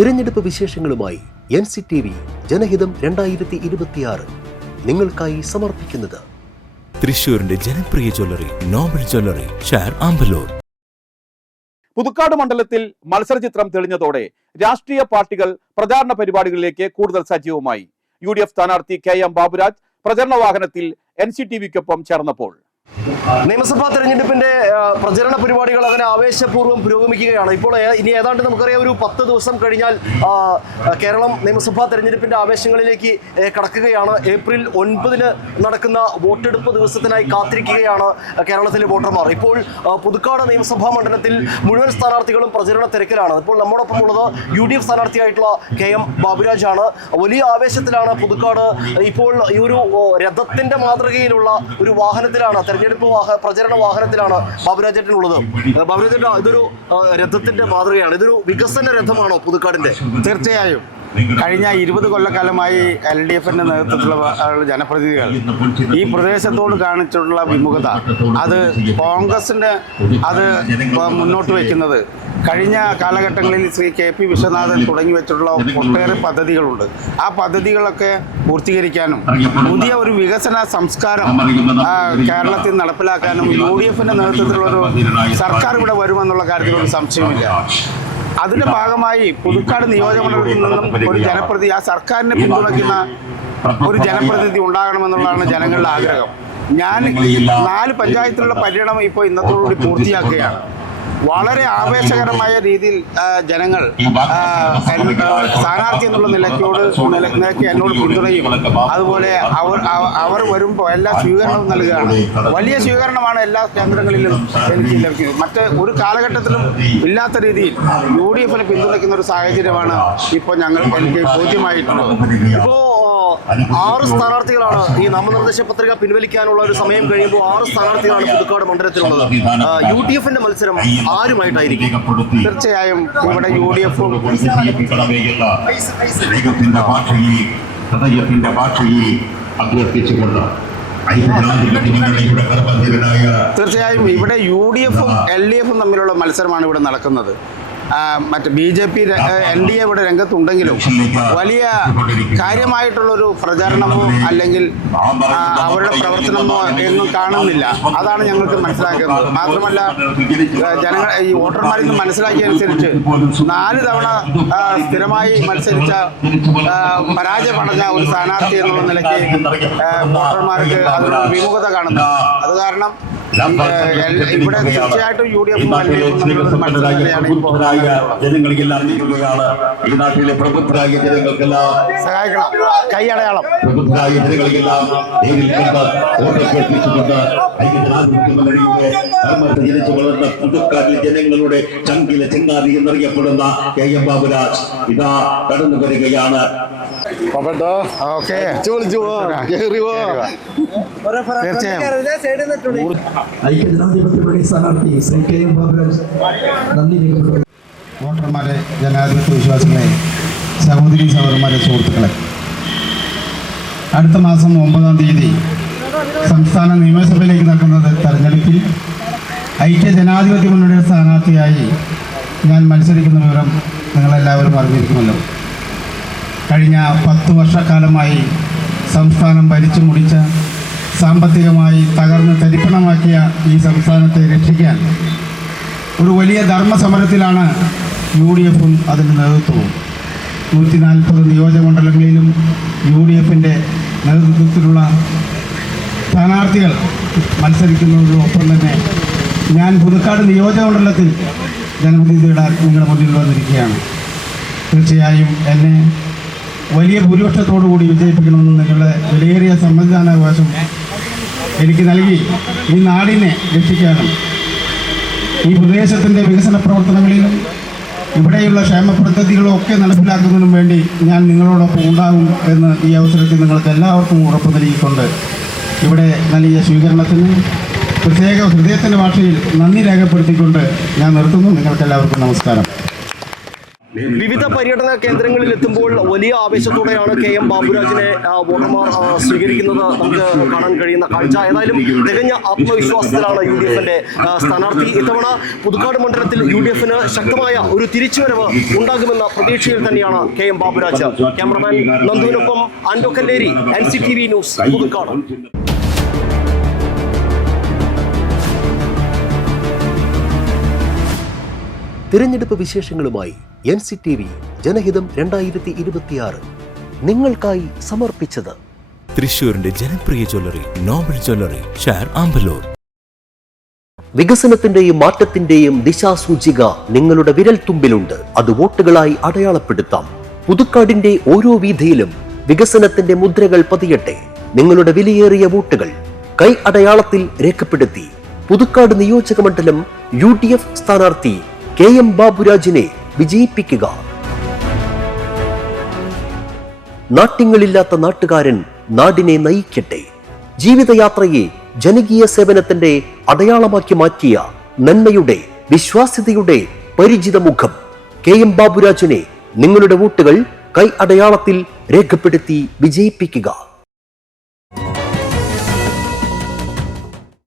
തിരഞ്ഞെടുപ്പ് വിശേഷങ്ങളുമായി NCTV ജനഹിതം 2026 നിങ്ങൾക്കായി സമർപ്പിക്കുന്നത് തൃശൂരിന്റെ ജനപ്രിയ ജ്വല്ലറി നോബൽ ജ്വല്ലറി, ഷാർ ആമ്പലൂർ. പുതുക്കാട് മണ്ഡലത്തിൽ മത്സരചിത്രം തെളിഞ്ഞതോടെ രാഷ്ട്രീയ പാർട്ടികൾ പ്രചാരണ പരിപാടികളിലേക്ക് കൂടുതൽ സജീവമായി. UDF സ്ഥാനാർത്ഥി KM ബാബുരാജ് പ്രചരണ വാഹനത്തിൽ NCTVക്കൊപ്പം ചേർന്നപ്പോൾ നിയമസഭാ തെരഞ്ഞെടുപ്പിന്റെ പ്രചരണ പരിപാടികൾ അങ്ങനെ ആവേശപൂർവ്വം പുരോഗമിക്കുകയാണ്. ഇപ്പോൾ ഇനി ഏതാണ്ട് നമുക്കറിയാം ഒരു 10 ദിവസം കഴിഞ്ഞാൽ കേരളം നിയമസഭാ തെരഞ്ഞെടുപ്പിന്റെ ആവേശങ്ങളിലേക്ക് കടക്കുകയാണ്. ഏപ്രിൽ 9 നടക്കുന്ന വോട്ടെടുപ്പ് ദിവസത്തിനായി കാത്തിരിക്കുകയാണ് കേരളത്തിലെ വോട്ടർമാർ. ഇപ്പോൾ പുതുക്കാട് നിയമസഭാ മണ്ഡലത്തിൽ മുഴുവൻ സ്ഥാനാർത്ഥികളും പ്രചരണ തിരക്കിലാണ്. ഇപ്പോൾ നമ്മോടൊപ്പം ഉള്ളത് UDF സ്ഥാനാർത്ഥിയായിട്ടുള്ള KM ബാബുരാജ് ആണ്. വലിയ ആവേശത്തിലാണ് പുതുക്കാട്. ഇപ്പോൾ ഈ ഒരു രഥത്തിന്റെ മാതൃകയിലുള്ള ഒരു വാഹനത്തിലാണ്, തെരഞ്ഞെടുപ്പ് പ്രചരണ വാഹനത്തിലാണ് ബാബുരാജേട്ടനുള്ളത്. ബാബുരാജേട്ട, ഇതൊരു രഥത്തിന്റെ മാതൃകയാണ്. ഇതൊരു വികസന രഥമാണോ പുതുക്കാടിന്റെ? തീർച്ചയായും. കഴിഞ്ഞ 20 കൊല്ലക്കാലമായി LDFന്റെ നേതൃത്വത്തിലുള്ള ജനപ്രതിനിധികൾ ഈ പ്രദേശത്തോട് കാണിച്ചിട്ടുള്ള വിമുഖത, അത് കോൺഗ്രസിന്റെ അത് മുന്നോട്ട് വയ്ക്കുന്നത് കഴിഞ്ഞ കാലഘട്ടങ്ങളിൽ ശ്രീ KP വിശ്വനാഥൻ തുടങ്ങി വെച്ചിട്ടുള്ള ഒട്ടേറെ പദ്ധതികളുണ്ട്. ആ പദ്ധതികളൊക്കെ പൂർത്തീകരിക്കാനും പുതിയ ഒരു വികസന സംസ്കാരം കേരളത്തിൽ നടപ്പിലാക്കാനും UDFന്റെ നേതൃത്വത്തിലുള്ളൊരു സർക്കാർ ഇവിടെ വരുമെന്നുള്ള കാര്യത്തിൽ ഒരു സംശയമില്ല. അതിന്റെ ഭാഗമായി പുതുക്കാട് നിയോജകമണ്ഡലത്തിൽ നിന്നും ഒരു ജനപ്രതിനിധി, ആ സർക്കാരിനെ പിന്തുണയ്ക്കുന്ന ഒരു ജനപ്രതിനിധി ഉണ്ടാകണമെന്നുള്ളതാണ് ജനങ്ങളുടെ ആഗ്രഹം. ഞാൻ 4 പഞ്ചായത്തിലുള്ള പര്യടനം ഇപ്പോൾ ഇന്നത്തോടുകൂടി പൂർത്തിയാക്കുകയാണ്. വളരെ ആവേശകരമായ രീതിയിൽ ജനങ്ങൾ സ്ഥാനാർത്ഥി എന്നുള്ള നിലയ്ക്ക് എന്നോട് പിന്തുണയും അതുപോലെ അവർ വരുമ്പോൾ എല്ലാ സ്വീകരണവും നൽകുകയാണ്. വലിയ സ്വീകരണമാണ് എല്ലാ കേന്ദ്രങ്ങളിലും എനിക്ക് ലഭിക്കുന്നത്. മറ്റ് ഒരു കാലഘട്ടത്തിലും ഇല്ലാത്ത രീതിയിൽ UDFനെ പിന്തുണയ്ക്കുന്ന ഒരു സാഹചര്യമാണ് ഇപ്പോൾ എനിക്ക് ബോധ്യമായിട്ടുള്ളത്. ഇപ്പോൾ 6 സ്ഥാനാർത്ഥികളാണ് ഈ നാമനിർദ്ദേശ പത്രിക പിൻവലിക്കാനുള്ള ഒരു സമയം കഴിയുമ്പോൾ 6 സ്ഥാനാർത്ഥികളാണ് പുതുക്കാട് മണ്ഡലത്തിലുള്ളത്. UDFന്റെ മത്സരം ആരുമായിട്ടായിരിക്കും? തീർച്ചയായും ഇവിടെ UDFും തീർച്ചയായും ഇവിടെ UDFും LDFും തമ്മിലുള്ള മത്സരമാണ് ഇവിടെ നടക്കുന്നത്. മറ്റ് BJP NDA ഇവിടെ രംഗത്തുണ്ടെങ്കിലും വലിയ കാര്യമായിട്ടുള്ളൊരു പ്രചാരണമോ അല്ലെങ്കിൽ അവരുടെ പ്രവർത്തനമോ എന്നും കാണുന്നില്ല. അതാണ് ഞങ്ങൾക്ക് മനസ്സിലാക്കുന്നത്. മാത്രമല്ല ജനങ്ങൾ ഈ വോട്ടർമാരിൽ നിന്ന് മനസ്സിലാക്കിയനുസരിച്ച് 4 തവണ സ്ഥിരമായി മത്സരിച്ച പരാജയമടഞ്ഞ ഒരു സ്ഥാനാർത്ഥി എന്നുള്ള നിലയ്ക്ക് വോട്ടർമാർക്ക് അതിനൊരു വിമുഖത കാണുന്നു. അത് കാരണം ഇവിടെ തീർച്ചയായിട്ടും UDF ജനങ്ങൾക്കെല്ലാം അറിയിക്കുകയാണ്. ഈ നാട്ടിലെ പ്രബുദ്ധരായ ജനങ്ങൾക്കെല്ലാം സഹായിക്കണം. കൈയടയാളം പ്രബുദ്ധരായ ജനങ്ങൾക്കെല്ലാം ജനിച്ചു വളർന്ന പുതുക്കാട്ടിലെ ജനങ്ങളുടെ ചങ്കിലെ ചെങ്കാതി എന്നറിയപ്പെടുന്ന KM ബാബുരാജ് ഇതാ കടന്നു വരികയാണ്. വോട്ടർമാരെ, ജനാധിപത്യ വിശ്വാസികളെ, സഹോദരി സഹോദരന്മാരെ, സുഹൃത്തുക്കളെ, അടുത്ത മാസം 9-ാം തീയതി സംസ്ഥാന നിയമസഭയിലേക്ക് നടക്കുന്ന തെരഞ്ഞെടുപ്പിൽ ഐക്യ ജനാധിപത്യ മുന്നണിയുടെ സ്ഥാനാർത്ഥിയായി ഞാൻ മത്സരിക്കുന്ന വിവരം നിങ്ങളെല്ലാവരും അറിഞ്ഞിരിക്കുമല്ലോ. കഴിഞ്ഞ 10 വർഷക്കാലമായി സംസ്ഥാനം ഭരിച്ചു മുടിച്ച, സാമ്പത്തികമായി തകർന്ന് തരിപ്പണമാക്കിയ ഈ സംസ്ഥാനത്തെ രക്ഷിക്കാൻ ഒരു വലിയ ധർമ്മസമരത്തിലാണ് UDFും അതിൻ്റെ നേതൃത്വവും. 140 നിയോജകമണ്ഡലങ്ങളിലും UDFിൻ്റെ നേതൃത്വത്തിലുള്ള സ്ഥാനാർത്ഥികൾ മത്സരിക്കുന്നതോടൊപ്പം തന്നെ ഞാൻ പുതുക്കാട് നിയോജകമണ്ഡലത്തിൽ ജനപ്രതിനിധിയിടാൻ നിങ്ങളുടെ മുന്നിൽ വന്നിരിക്കുകയാണ്. തീർച്ചയായും എന്നെ വലിയ ഭൂരിപക്ഷത്തോടുകൂടി വിജയിപ്പിക്കണമെന്ന് നിങ്ങളുടെ വിലയേറിയ സമ്മതിദാനാവകാശം എനിക്ക് നൽകി ഈ നാടിനെ രക്ഷിക്കാനും ഈ പ്രദേശത്തിൻ്റെ വികസന പ്രവർത്തനങ്ങളിലും ഇവിടെയുള്ള ക്ഷേമ പദ്ധതികളും ഒക്കെ നടപ്പിലാക്കുന്നതിനും വേണ്ടി ഞാൻ നിങ്ങളോടൊപ്പം ഉണ്ടാകും എന്ന് ഈ അവസരത്തിൽ നിങ്ങൾക്ക് എല്ലാവർക്കും ഉറപ്പ് നൽകിക്കൊണ്ട് ഇവിടെ നൽകിയ സ്വീകരണത്തിന് പ്രത്യേക ഹൃദയത്തിൻ്റെ ഭാഷയിൽ നന്ദി രേഖപ്പെടുത്തിക്കൊണ്ട് ഞാൻ നിർത്തുന്നു. നിങ്ങൾക്കെല്ലാവർക്കും നമസ്കാരം. വിവിധ പര്യടന കേന്ദ്രങ്ങളിൽ എത്തുമ്പോൾ വലിയ ആവേശത്തോടെയാണ് KM ബാബുരാജിനെ വോട്ടർമാർ സ്വീകരിക്കുന്നത് നമുക്ക് കാണാൻ കഴിയുന്ന കാഴ്ച. ഏതായാലും തികഞ്ഞ ആത്മവിശ്വാസത്തിലാണ് UDF-ന്റെ സ്ഥാനാർത്ഥി. ഇത്തവണ പുതുക്കാട് മണ്ഡലത്തിൽ UDF-ന് ശക്തമായ ഒരു തിരിച്ചുവരവ് ഉണ്ടാകുമെന്ന പ്രതീക്ഷയിൽ തന്നെയാണ് KM ബാബുരാജ്. ക്യാമറമാൻ നന്ദുവിനൊപ്പം ആൻഡോ കല്ലേരി, NCTV ന്യൂസ്, പുതുക്കാട്. തിരഞ്ഞെടുപ്പ് വിശേഷങ്ങളുമായി NCTV ജനഹിതം 2026 നിങ്ങൾക്കായി സമർപ്പിച്ചത് തൃശൂരിന്റെ ജനപ്രിയ ജ്വല്ലറി നോബൽ ജ്വല്ലറി, ഷാർ ആമ്പലൂർ. വികസനത്തിന്റെയും മാറ്റത്തിന്റെയും ദിശാസൂചിക നിങ്ങളുടെ വിരൽത്തുമ്പിലുണ്ട്. അത് വോട്ടുകളായി അടയാളപ്പെടുത്താം. പുതുക്കാടിന്റെ ഓരോ വീഥിയിലും വികസനത്തിന്റെ മുദ്രകൾ പതിയട്ടെ. നിങ്ങളുടെ വിലയേറിയ വോട്ടുകൾ കൈ അടയാളത്തിൽ രേഖപ്പെടുത്തി പുതുക്കാട് നിയോജക മണ്ഡലം UDF സ്ഥാനാർത്ഥി KM ബാബുരാജിനെ വിജയിപ്പിക്കുക. നാട്യങ്ങളില്ലാത്ത നാട്ടുകാരൻ നാടിനെ നയിക്കട്ടെ. ജീവിതയാത്രയെ ജനകീയ സേവനത്തിന്റെ അടയാളമാക്കി മാറ്റിയ നന്മയുടെ, വിശ്വാസ്യതയുടെ പരിചിത മുഖം KM ബാബുരാജിനെ നിങ്ങളുടെ വോട്ടുകൾ കൈ അടയാളത്തിൽ രേഖപ്പെടുത്തി വിജയിപ്പിക്കുക.